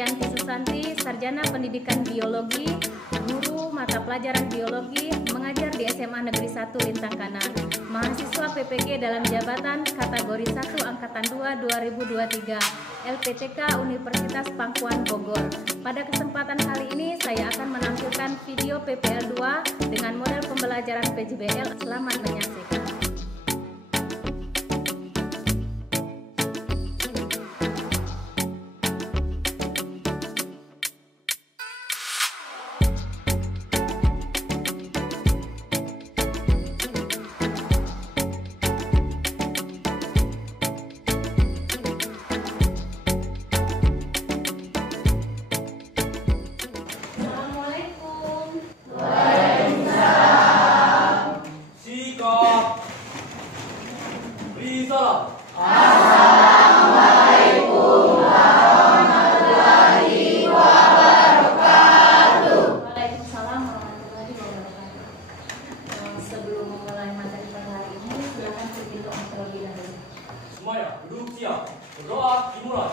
Yanti Susanti, Sarjana Pendidikan Biologi, guru mata pelajaran biologi, mengajar di SMA Negeri 1 Lintang Kanan, mahasiswa PPG dalam jabatan kategori 1 Angkatan 2 2023, LPTK Universitas Pangkuan Bogor. Pada kesempatan kali ini saya akan menampilkan video PPL 2 dengan model pembelajaran PJBL. Selamat menyaksikan. Assalamualaikum warahmatullahi wabarakatuh. Waalaikumsalam warahmatullahi wabarakatuh. Sebelum memulai materi pada hari ini, silakan kita terlebih dahulu. Semuanya duduk siap. Berdoa dimulai.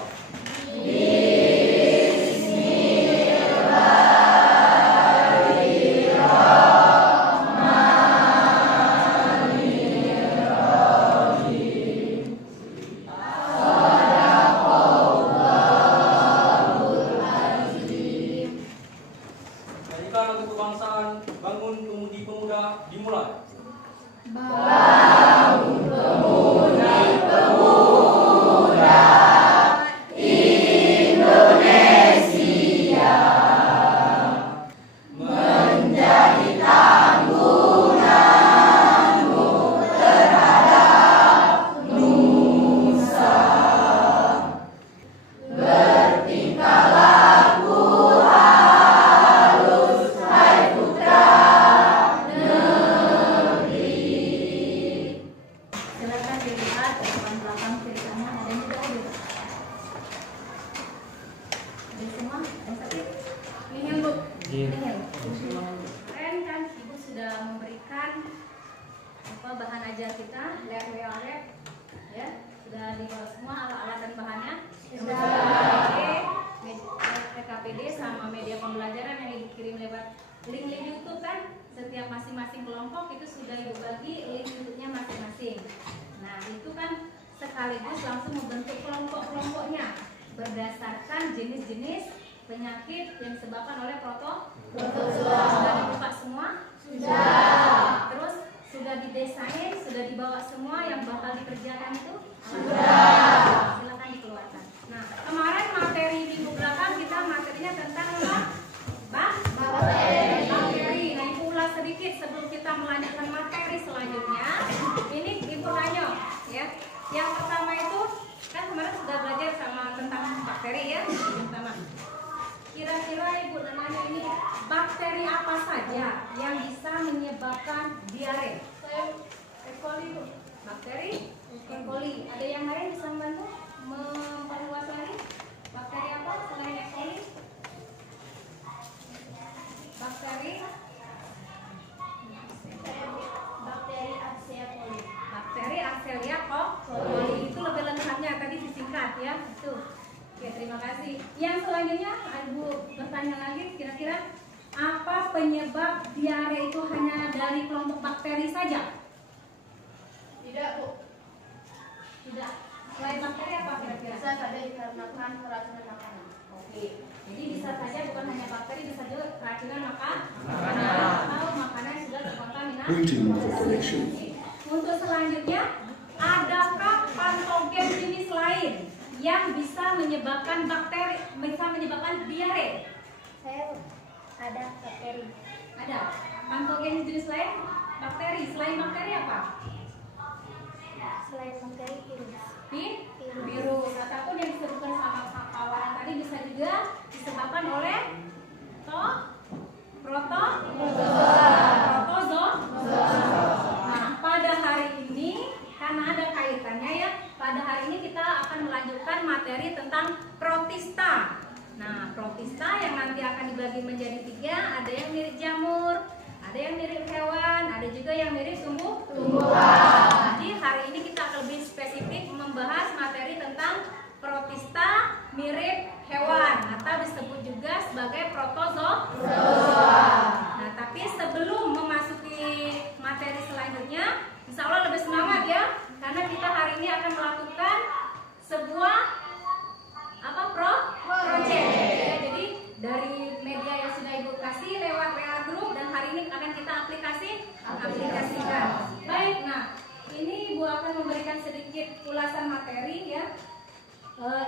Lagu kebangsaan Bangun Pemudi-Pemuda dimulai. Bangun Pemudi-Pemuda Indonesia menjadi tanggunganmu terhadap nusa. Bertingkah laku Silakan dilihat depan belakang kiri kanan, ada yang tidak ada. Ada semua? Ini Bu. Keren kan, Ibu sudah memberikan bahan ajar kita, lab, ya, sudah dibawa semua alat-alat dan bahannya. PKPD sama media pembelajaran yang Ibu kirim lewat link-link YouTube kan. Setiap masing-masing kelompok itu sudah Ibu bagi link YouTube-nya masing-masing. Nah, itu kan sekaligus langsung membentuk kelompok-kelompoknya berdasarkan jenis-jenis penyakit yang disebabkan oleh protozoa. Sudah dibuka semua? Sudah. Terus sudah didesain, sudah dibawa semua yang bakal dikerjakan itu? Sudah. Silakan dikeluarkan. Nah, kemarin materi minggu belakang kita materinya tentang bakteri. Nah, Ibu ulas sedikit sebelum kita melanjutkan materi selanjutnya. Ini Ibu nanya, ya. Yang pertama itu kan kemarin sudah belajar sama tentang bakteri ya. Pertama, kira-kira Ibu nanya ini bakteri apa saja yang bisa menyebabkan diare? E. coli Bu. Bakteri E. coli. Ada yang lain bisa membantu memperluas lagi? Bakteri apa selain E. coli? Bakteri Ashelia coli. Bakteri Ashelia coli itu lebih lengkapnya tadi disingkat ya. Itu. Oke, terima kasih. Yang selanjutnya Ibu bertanya lagi, kira-kira apa penyebab diare itu hanya dari kelompok bakteri saja? Tidak, Bu. Tidak. Selain bakteri apa kira-kira? Bisa saja dikarenakan keracunan makanan. Oke. Jadi bisa saja bukan hanya bakteri, bisa juga keracunan makanan atau makanan yang sudah terkontaminasi. Untuk selanjutnya, adakah patogen jenis lain yang bisa menyebabkan bakteri, bisa menyebabkan diare? Saya ada bakteri. Ada. Patogen jenis lain? Bakteri. Selain bakteri apa? Selain bakteri, virus. Virus ataupun yang disebutkan sama kawan tadi bisa juga disebabkan oleh protozoa. Nah, pada hari ini karena ada kaitannya ya, pada hari ini kita akan melanjutkan materi tentang protista. Nah, protista yang nanti akan dibagi menjadi 3, ada yang mirip jamur, ada yang mirip hewan, ada juga yang mirip tumbuhan. Jadi hari ini kita akan lebih spesifik membahas materi tentang protista mirip hewan atau sedikit ulasan materi ya.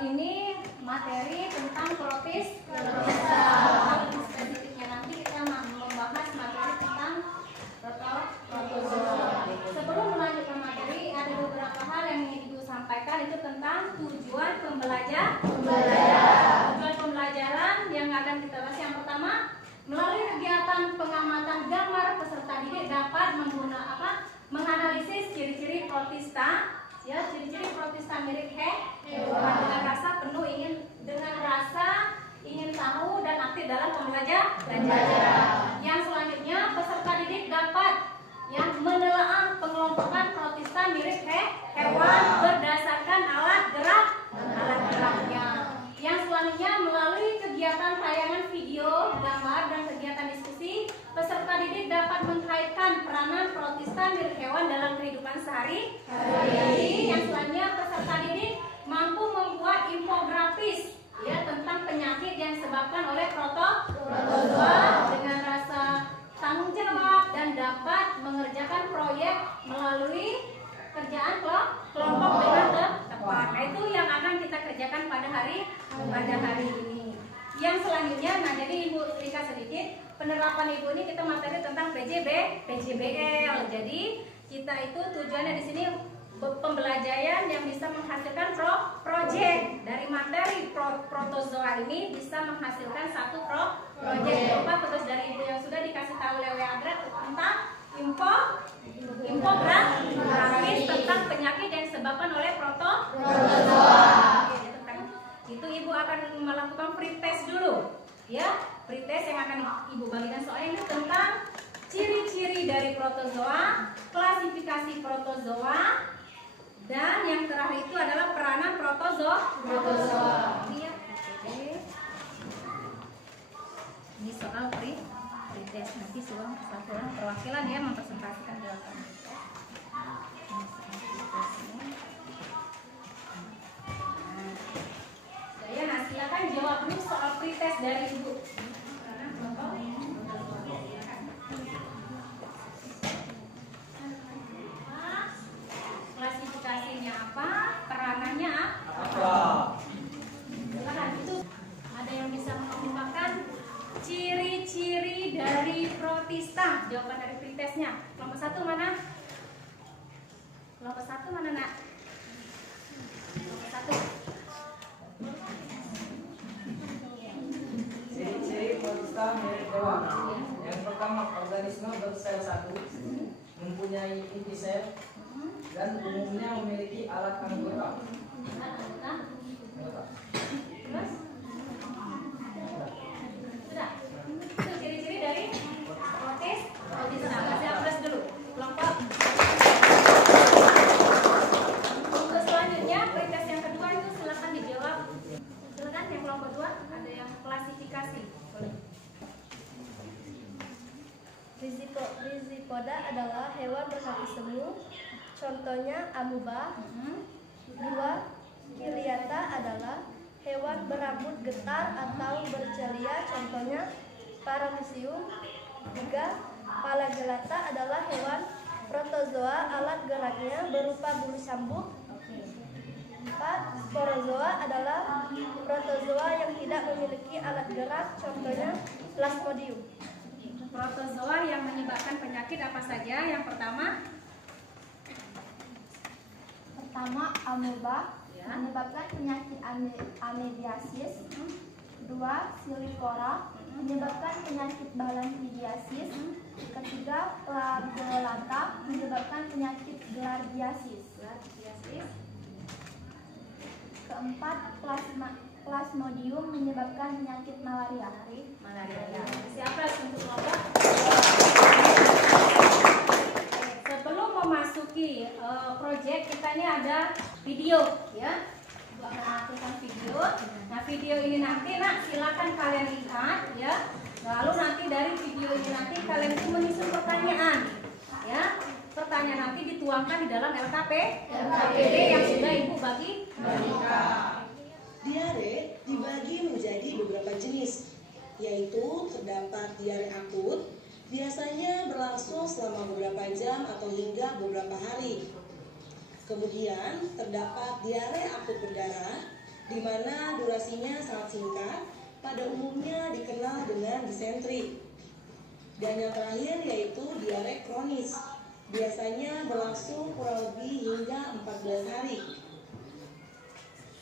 Ini materi tentang protis. Lebih spesifiknya nanti kita membahas materi tentang protozoa. Sebelum melanjutkan materi, ada beberapa hal yang ingin Ibu sampaikan, itu tentang tujuan pembelajaran. Tujuan pembelajaran yang akan kita bahas yang pertama, melalui kegiatan pengamatan gambar, peserta didik dapat menganalisis ciri-ciri protista. Ya, ciri-ciri protista mirip hewan dengan rasa penuh ingin tahu dan aktif dalam pembelajaran. Yang selanjutnya, peserta didik dapat menelaah pengelompokan protista mirip hewan berdasarkan alat geraknya. Yang selanjutnya, melalui kegiatan tayangan video, gambar, dan kegiatan diskusi, peserta didik dapat mengkaitkan peranan protista mirip hewan dalam kehidupan sehari-hari. Yang selanjutnya, peserta didik mampu membuat infografis ya tentang penyakit yang disebabkan oleh protozoa dengan rasa tanggung jawab dan dapat mengerjakan proyek melalui kerjaan kelompok dengan tepat. Nah, itu yang akan kita kerjakan pada hari ini. Yang selanjutnya, nah jadi Ibu ringkas sedikit penerapan Ibu ini, kita materi tentang PJBL. Jadi kita itu tujuannya di sini pembelajaran yang bisa menghasilkan proyek dari materi protozoa ini bisa menghasilkan satu proyek. Terus dari Ibu yang sudah dikasih tahu oleh Adra tentang infografis tentang penyakit yang disebabkan oleh protozoa. Itu Ibu akan melakukan pretest dulu, ya, pretest yang akan Ibu bagikan soalnya ini tentang ciri-ciri dari protozoa, klasifikasi protozoa, dan yang terakhir itu adalah peranan protozoa. Ini ya, ini soal pretest nanti satu orang perwakilan ya mempresentasikan jawabannya. Nah, silakan jawab dulu soal pretest dari Ibu. Klasifikasinya apa? Peranannya apa? Silakan, itu ada yang bisa mengungkapkan ciri-ciri dari protista. Jawaban dari pretestnya. Kelompok 1 mana? Kelompok 1 mana, Nak? Kelompok 1. Ciri-ciri protista mirip hewan. Yang pertama, organisme bersel satu, mempunyai inti sel, dan umumnya memiliki alat anggota. Terus? Sudah. Itu ciri-ciri dari protista. Kasih aplaus dulu. Kelompok. Untuk selanjutnya, pretest yang kedua itu silakan dijawab. Silakan yang kelompok 2 ada yang klasifikasi. Boleh. Rhizipoda adalah hewan berkaki semu, contohnya amuba. 2. Kiliata adalah hewan berambut getar atau bercelia, contohnya paramecium. 3. Palagelata adalah hewan protozoa, alat geraknya berupa bulu cambuk. 4. Sporozoa adalah protozoa yang tidak memiliki alat gerak, contohnya Plasmodium. Protozoa yang menyebabkan penyakit apa saja? Yang pertama amoeba menyebabkan penyakit amebiasis. 2. Silicora menyebabkan penyakit balanhidiasis. 3. Flagellata menyebabkan penyakit giardiasis. 4. Plasmodium menyebabkan penyakit malaria. Siapa untuk kelompok? Sebelum memasuki proyek kita ini ada video ya. Ibu akan melakukan video. Nah, video ini nanti silakan kalian lihat ya. Lalu nanti dari video ini nanti kalian itu menyusun pertanyaan ya. Pertanyaan nanti dituangkan di dalam LKPD yang sudah Ibu bagikan. Diare dibagi menjadi beberapa jenis, yaitu terdapat diare akut, biasanya berlangsung selama beberapa jam atau hingga beberapa hari. Kemudian terdapat diare akut berdarah, di mana durasinya sangat singkat, pada umumnya dikenal dengan disentri. Dan yang terakhir yaitu diare kronis, biasanya berlangsung kurang lebih hingga 14 hari.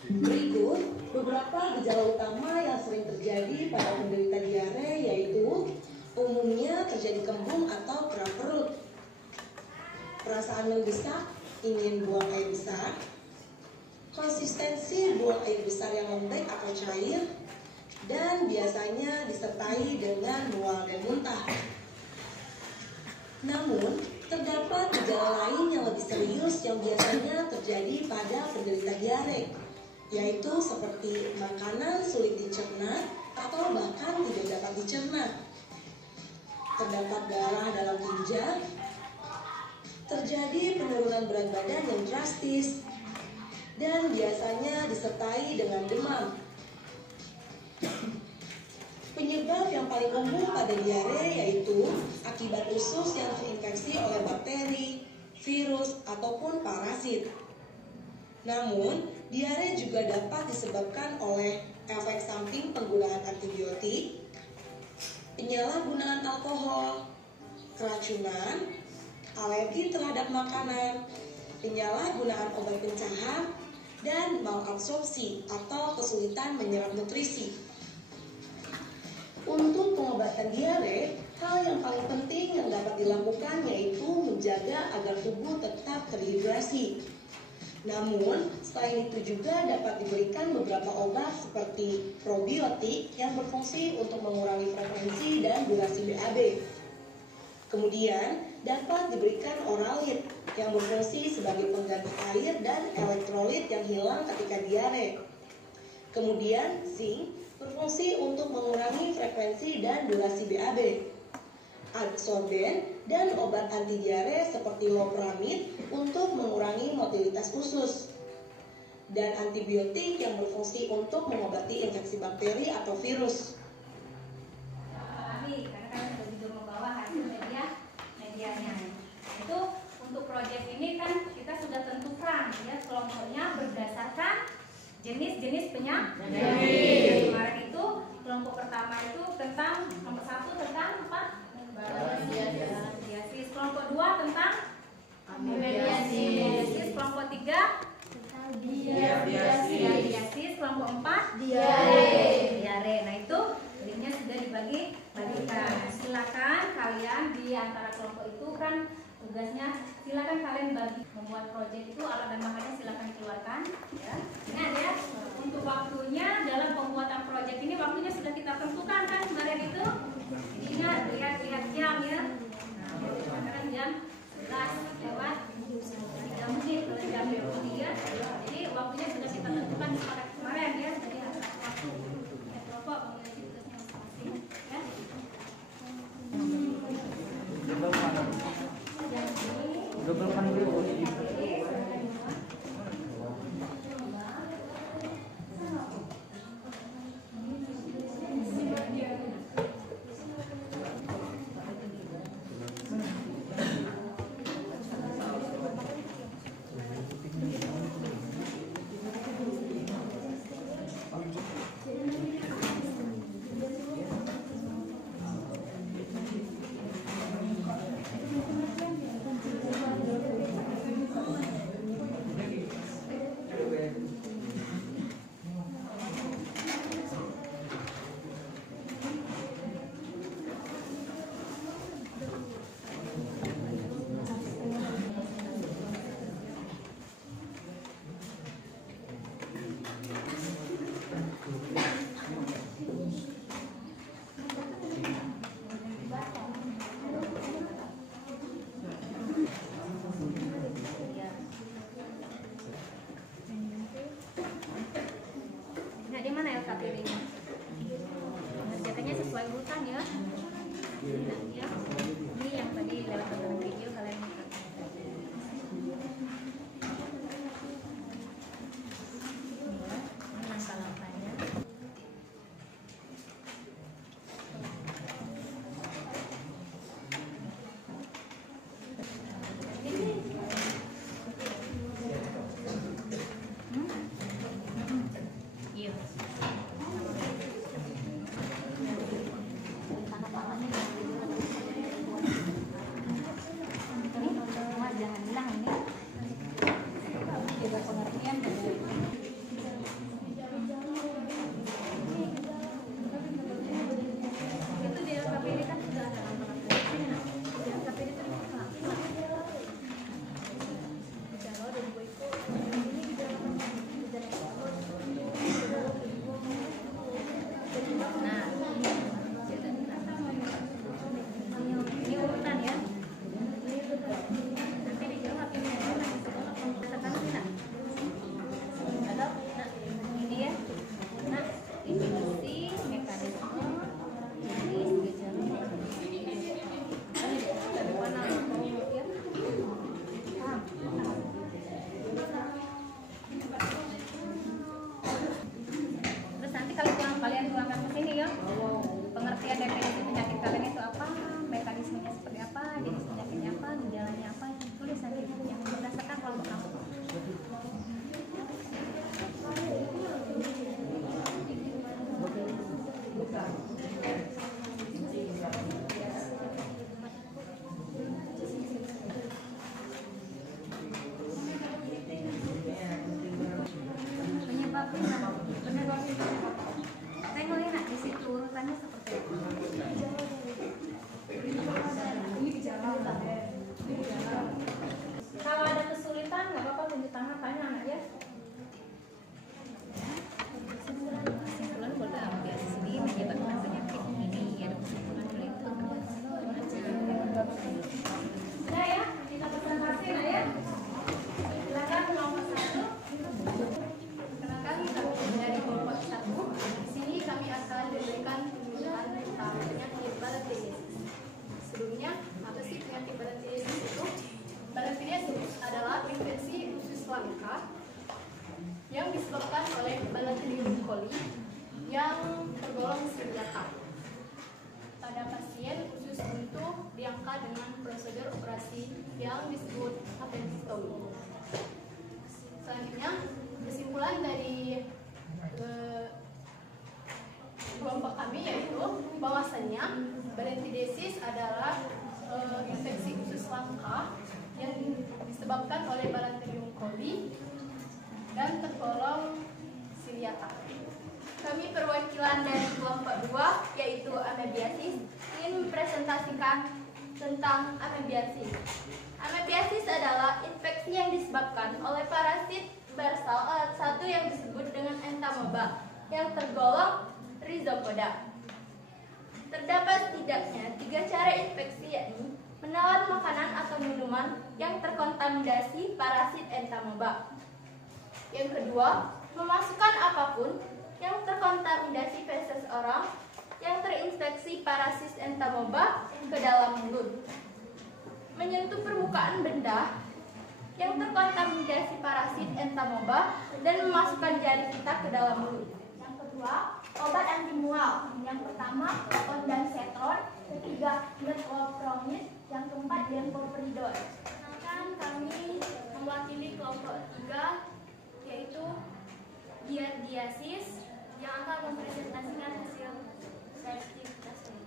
Berikut beberapa gejala utama yang sering terjadi pada penderita diare, yaitu umumnya terjadi kembung atau kram perut, perasaan mendesak, ingin buang air besar, konsistensi buang air besar yang lembek atau cair, dan biasanya disertai dengan mual dan muntah. Namun, terdapat gejala lain yang lebih serius yang biasanya terjadi pada penderita diare, yaitu seperti makanan sulit dicerna atau bahkan tidak dapat dicerna. Terdapat darah dalam ginjal, terjadi penurunan berat badan yang drastis, dan biasanya disertai dengan demam. Penyebab yang paling umum pada diare yaitu akibat usus yang terinfeksi oleh bakteri, virus, ataupun parasit. Namun, diare juga dapat disebabkan oleh efek samping penggunaan antibiotik, penyalahgunaan alkohol, keracunan, alergi terhadap makanan, penyalahgunaan obat pencahar, dan malabsorpsi atau kesulitan menyerap nutrisi. Untuk pengobatan diare, hal yang paling penting yang dapat dilakukan yaitu menjaga agar tubuh tetap terhidrasi. Namun, selain itu juga dapat diberikan beberapa obat seperti probiotik yang berfungsi untuk mengurangi frekuensi dan durasi BAB. Kemudian, dapat diberikan oralit yang berfungsi sebagai pengganti air dan elektrolit yang hilang ketika diare. Kemudian, zinc berfungsi untuk mengurangi frekuensi dan durasi BAB. Adsorben dan obat anti diare seperti loperamid untuk mengurangi motilitas usus. Dan antibiotik yang berfungsi untuk mengobati infeksi bakteri atau virus. Karena kalian sudah juga membawa hasil medianya. Itu untuk proyek ini kan kita sudah tentukan ya kelompoknya berdasarkan jenis-jenis penyakit. Kemarin itu kelompok pertama itu tentang nomor 1 tentang apa? Amoebiasis. Kelompok 2 tentang amoebiasis. Kelompok 3 diabetes. Kelompok 4 diare. Nah itu linknya sudah dibagikan. Silakan kalian di antara kelompok itu kan tugasnya, silakan kalian bagi membuat proyek itu, alat dan bahannya silakan keluarkan ya. Ingat ya, untuk waktunya dalam pembuatan proyek ini waktunya sudah kita tentukan kan kemarin itu. Ingat, lihat jam ya. Nah, sekarang jam 11 lewat 3 menit kalau jam ya. Jadi waktunya sudah kita tentukan kemarin ya. Jadi harus waktu kelompok memiliki tugasnya masing-masing ya. Mengerjakannya sesuai urutan ya. Ini yang tadi lewat tontonan video kalian langkah-langkahnya. ada pengertian dari itu di LKPD kan sudah ada di LKPD itu kalian tuangkan ke sini ya. Pengertian definisi penyakit kalian itu apa, mekanismenya seperti apa, jenis penyakitnya apa, gejalanya apa, tulis nanti yang berdasarkan kelompok kamu. Kalau ada kesulitan nggak apa-apa tunjuk tangan tanya anak ya. Kesimpulan boleh ambil sini menyebabkan penyakit ini ya. Kesimpulan boleh itu. Sudah ya, kita presentasi lah ya. Silakan nomor 1. Kenalkan kami dari kelompok 1. Di sini kami akan memberikan penjelasan tentang penyakit balantidiasis. Sebelumnya, apa sih penyakit balantidiasis itu? Balantidiasis adalah infeksi usus langka yang disebabkan oleh Balantidium coli yang tergolong celiaca. Pada pasien, usus buntu diangkat dengan prosedur operasi yang disebut appendectomy. Selanjutnya, kesimpulan dari kelompok kami yaitu bahwasannya balantidiasis adalah infeksi usus langka yang disebabkan oleh Balantidium coli dan tergolong celiaca. Kami perwakilan dari kelompok 2 yaitu amebiasis ingin mempresentasikan tentang amebiasis. Amebiasis adalah infeksi yang disebabkan oleh parasit bersal alat 1 yang disebut dengan entamoeba yang tergolong rhizopoda. Terdapat setidaknya 3 cara infeksi, yakni menelan makanan atau minuman yang terkontaminasi parasit entamoeba. Yang kedua, memasukkan apapun yang terkontaminasi feses orang yang terinfeksi parasit entamoeba ke dalam mulut. Menyentuh permukaan benda yang terkontaminasi parasit entamoeba dan memasukkan jari kita ke dalam mulut. Yang kedua, obat anti mual. Yang pertama, ondansetron. Ketiga, metoclopramide. Yang keempat, denpopridol. Kenalkan, kami mewakili kelompok 3 yaitu giardiasis yang akan mempresentasikan hasil septic testing.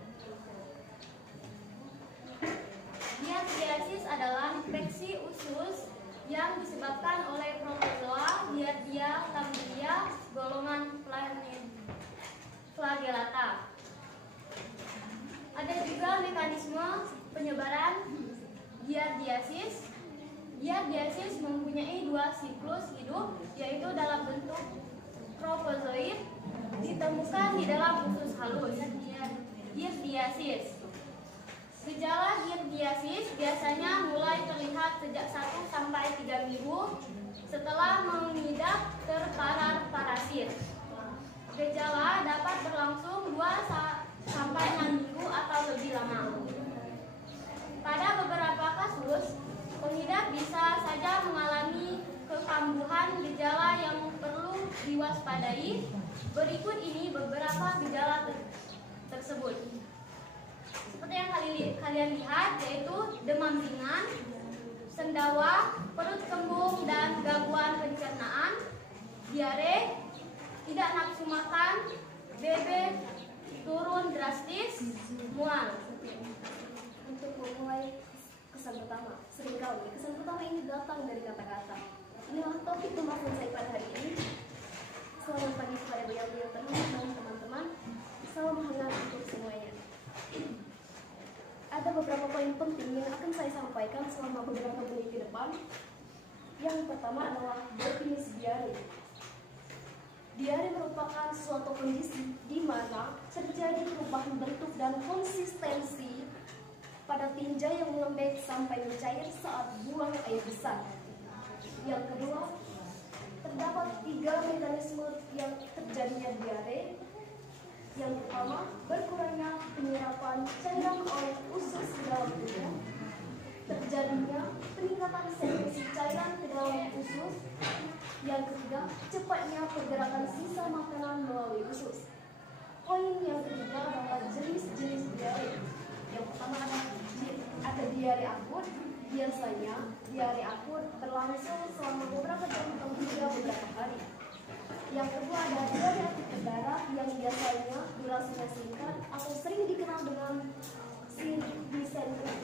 Giardiasis adalah infeksi usus yang disebabkan oleh protozoa Giardia lamblia golongan flagellata. Ada juga mekanisme penyebaran giardiasis. Giardiasis mempunyai 2 siklus hidup, yaitu dalam bentuk propozoid ditemukan di dalam usus halus. Giardiasis. Gejala giardiasis biasanya mulai terlihat sejak 1 sampai 3 minggu setelah mengidap terpapar parasit. Gejala dapat berlangsung 2 sampai 6 minggu atau lebih lama. Pada beberapa kasus, pengidap bisa saja mengalami kekambuhan gejala yang perlu diwaspadai. Berikut ini beberapa gejala tersebut. Seperti yang kalian lihat, yaitu demam ringan, sendawa, perut kembung dan gangguan pencernaan, diare, tidak nafsu makan, BB turun drastis, mual. Untuk memulai kesan pertama, seringkali kesan pertama ini datang dari kata-kata. Inilah topik penting yang akan saya sampaikan selama beberapa menit ke depan. Yang pertama adalah definisi diare. Diare merupakan suatu kondisi di mana terjadi perubahan bentuk dan konsistensi pada tinja yang lembek sampai mencair saat buang air besar. Yang kedua, terdapat 3 mekanisme yang terjadinya diare. Yang pertama, berkurangnya penyerapan cairan oleh usus ke dalam tubuh, terjadinya peningkatan sekresi cairan ke dalam usus. Yang ketiga, cepatnya pergerakan sisa makanan melalui usus. Poin yang ketiga adalah jenis-jenis diare. Yang pertama ada diare akut. Biasanya diare akut berlangsung selama beberapa jam atau hingga beberapa hari. Yang kedua ada diare akut berdarah yang biasanya durasinya singkat atau sering dikenal dengan dysentery.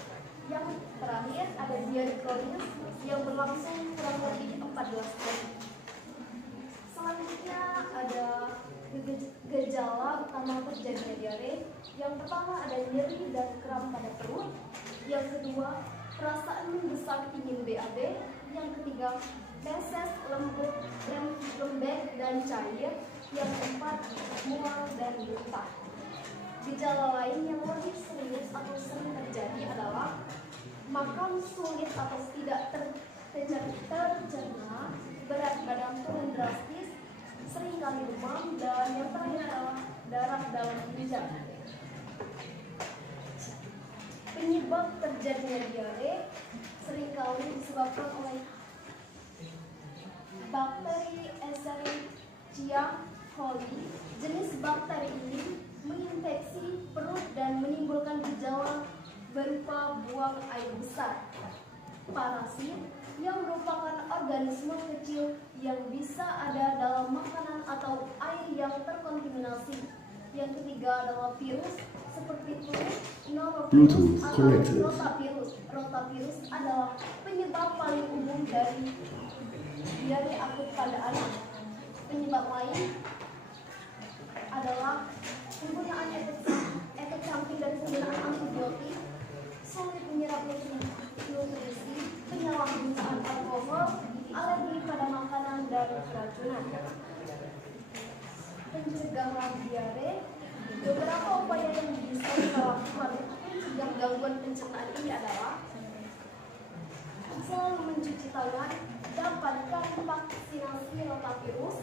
Yang terakhir ada diare kronis yang berlangsung kurang lebih 14 hari. Selanjutnya ada gejala utama terjadinya diare. Yang pertama ada nyeri dan kram pada perut. Yang kedua, perasaan mendesak ingin BAB. Yang ketiga, feses lembek dan cair. Yang keempat, mual dan muntah. Gejala lain yang lebih serius atau sering terjadi adalah makan sulit atau tidak tercerna, berat badan turun drastis, seringkali demam, dan yang terakhir adalah darah dalam ginjal. Penyebab terjadinya diare seringkali disebabkan oleh bakteri Escherichia coli. Jenis bakteri ini menginfeksi perut dan menimbulkan gejala berupa buang air besar. Parasit yang merupakan organisme kecil yang bisa ada dalam makanan atau air yang terkontaminasi. Yang ketiga adalah virus seperti flu, norovirus atau rotavirus. Rotavirus adalah penyebab paling umum dari diare akut pada anak. Penyebab lain adalah penggunaan efek samping dari penggunaan antibiotik, sulit menyerap nutrisi, penyalahgunaan alkohol, alergi pada makanan, dan keracunan. Pencegahan diare, beberapa upaya yang bisa kita lakukan untuk mencegah gangguan pencernaan ini adalah selalu mencuci tangan, dapatkan vaksinasi rotavirus,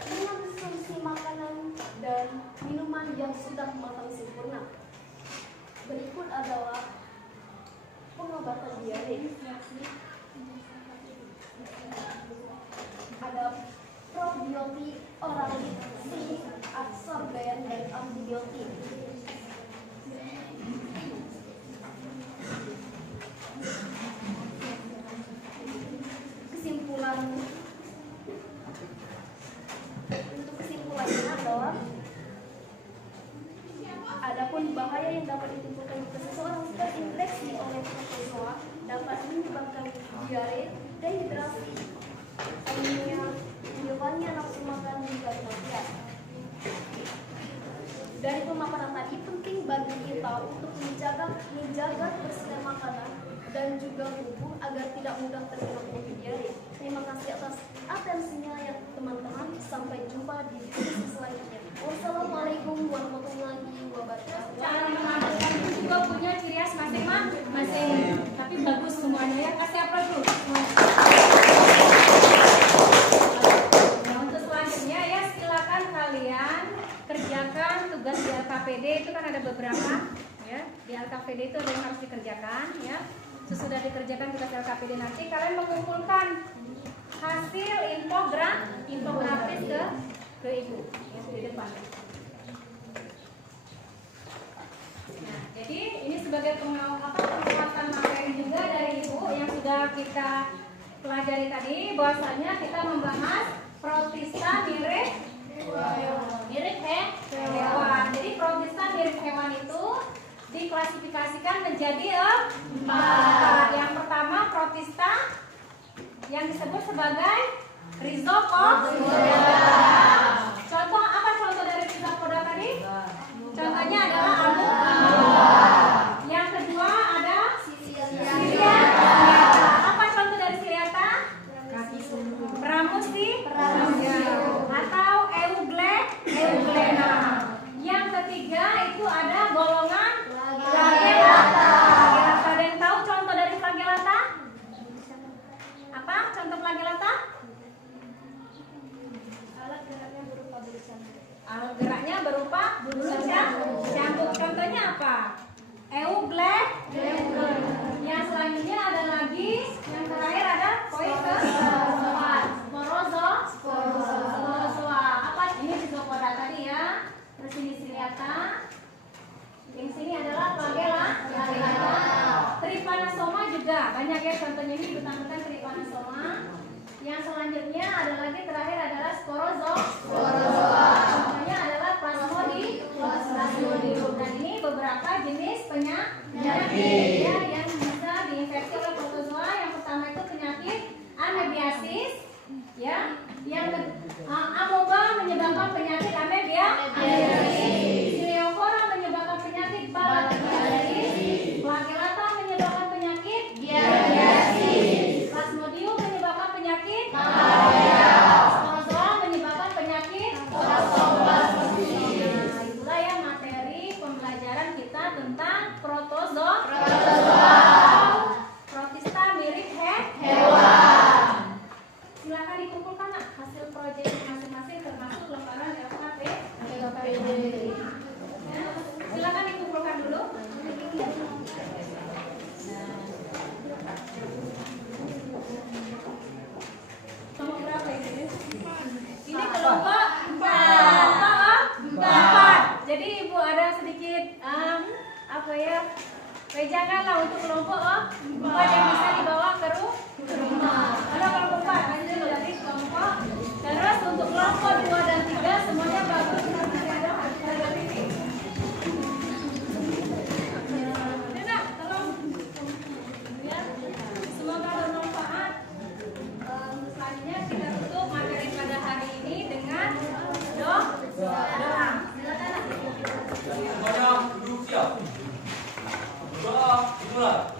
mengonsumsi makanan dan minuman yang sudah matang sempurna. Berikut adalah pengobatan diare. Ada probiotik oralit, adsorben, dan antibiotik. Kesimpulannya adalah adapun bahaya yang dapat ditimbulkan jika seseorang terinfeksi oleh protozoa dapat menyebabkan diare, dehidrasi, anemia, hilangnya nafsu makan, hingga kematian. Dari pemaparan tadi, penting bagi kita untuk menjaga kebersihan makanan dan juga tubuh agar tidak mudah terkena penyakit diare. Terima kasih atas atensinya ya teman-teman. Sampai jumpa di video selanjutnya. Wassalamualaikum warahmatullahi wabarakatuh. Cara mengamalkan itu juga punya ciri khas masing-masing. Tapi bagus semuanya ya. Kasih aplaus dulu. Nah, untuk selanjutnya ya silakan kalian kerjakan tugas di LKPD. Itu kan ada beberapa ya. Di LKPD itu ada yang harus dikerjakan ya. Sesudah dikerjakan tugas LKPD nanti kalian mengumpulkan hasil infografis ke ibu yang di depan. Nah, jadi ini sebagai penguatan materi juga dari ibu yang sudah kita pelajari tadi, bahwasanya kita membahas protista mirip hewan. Jadi protista mirip hewan itu diklasifikasikan menjadi 4. Yang pertama protista yang disebut sebagai Rhizopoda. Contoh apa contoh dari Rhizopoda tadi? Contohnya adalah amoeba. Yang kedua ada atau euglena. Yang ketiga itu ada golongan flagellata. Ada yang tahu contoh dari flagellata? Apa contoh flagellata? Alat geraknya berupa bulu cambuk. Alat geraknya berupa bulu cambuk. Contohnya apa? Euglena. Yang selanjutnya ada lagi, yang terakhir ada Sporozoa. Apa ini Physopoda tadi ya? Terus ini Siliata. Yang sini adalah flagellata. Trypanosoma juga banyak ya contohnya ini betang-betang Trypanosoma. Yang selanjutnya ada lagi terakhir adalah Sporozoa. Contohnya adalah Plasmodium. Dan ini beberapa jenis penyakit ya, yang bisa diinfeksi oleh protozoa. Yang pertama itu penyakit amebiasis ya. Yang amoeba menyebabkan penyakit amebiasis. Siliophora menyebabkan penyakit balantiasis. Flagellata menyebabkan penyakit giardiasis. Plasmodium menyebabkan penyakit malaria. Sporozoa menyebabkan penyakit toxoplasmosis. Nah, itulah ya materi pembelajaran kita tentang protozoa. Protista mirip hewan. Silakan dikumpulkan nak hasil proyek masing-masing termasuk lembaran LKP. Silakan dikumpulkan dulu. Kelompok berapa ini? Ini kelompok 4. Jadi ibu ada sedikit apa ya? Wejanganlah untuk kelompok 4 yang bisa dibawa ke rumah. Ada kelompok 4 lanjut dari kelompok. Terus untuk kelompok 2 dan 3 semuanya bagus nanti ada titik. Tidak, tolong ya. Semoga bermanfaat. Selanjutnya kita tutup materi pada hari ini dengan doa. Semuanya duduk siap. Doa dimulai.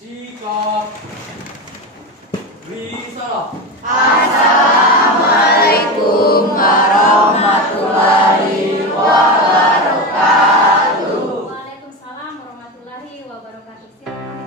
Sikap risalah. Assalamualaikum warahmatullahi wabarakatuh. Waalaikumsalam warahmatullahi wabarakatuh. Silakan.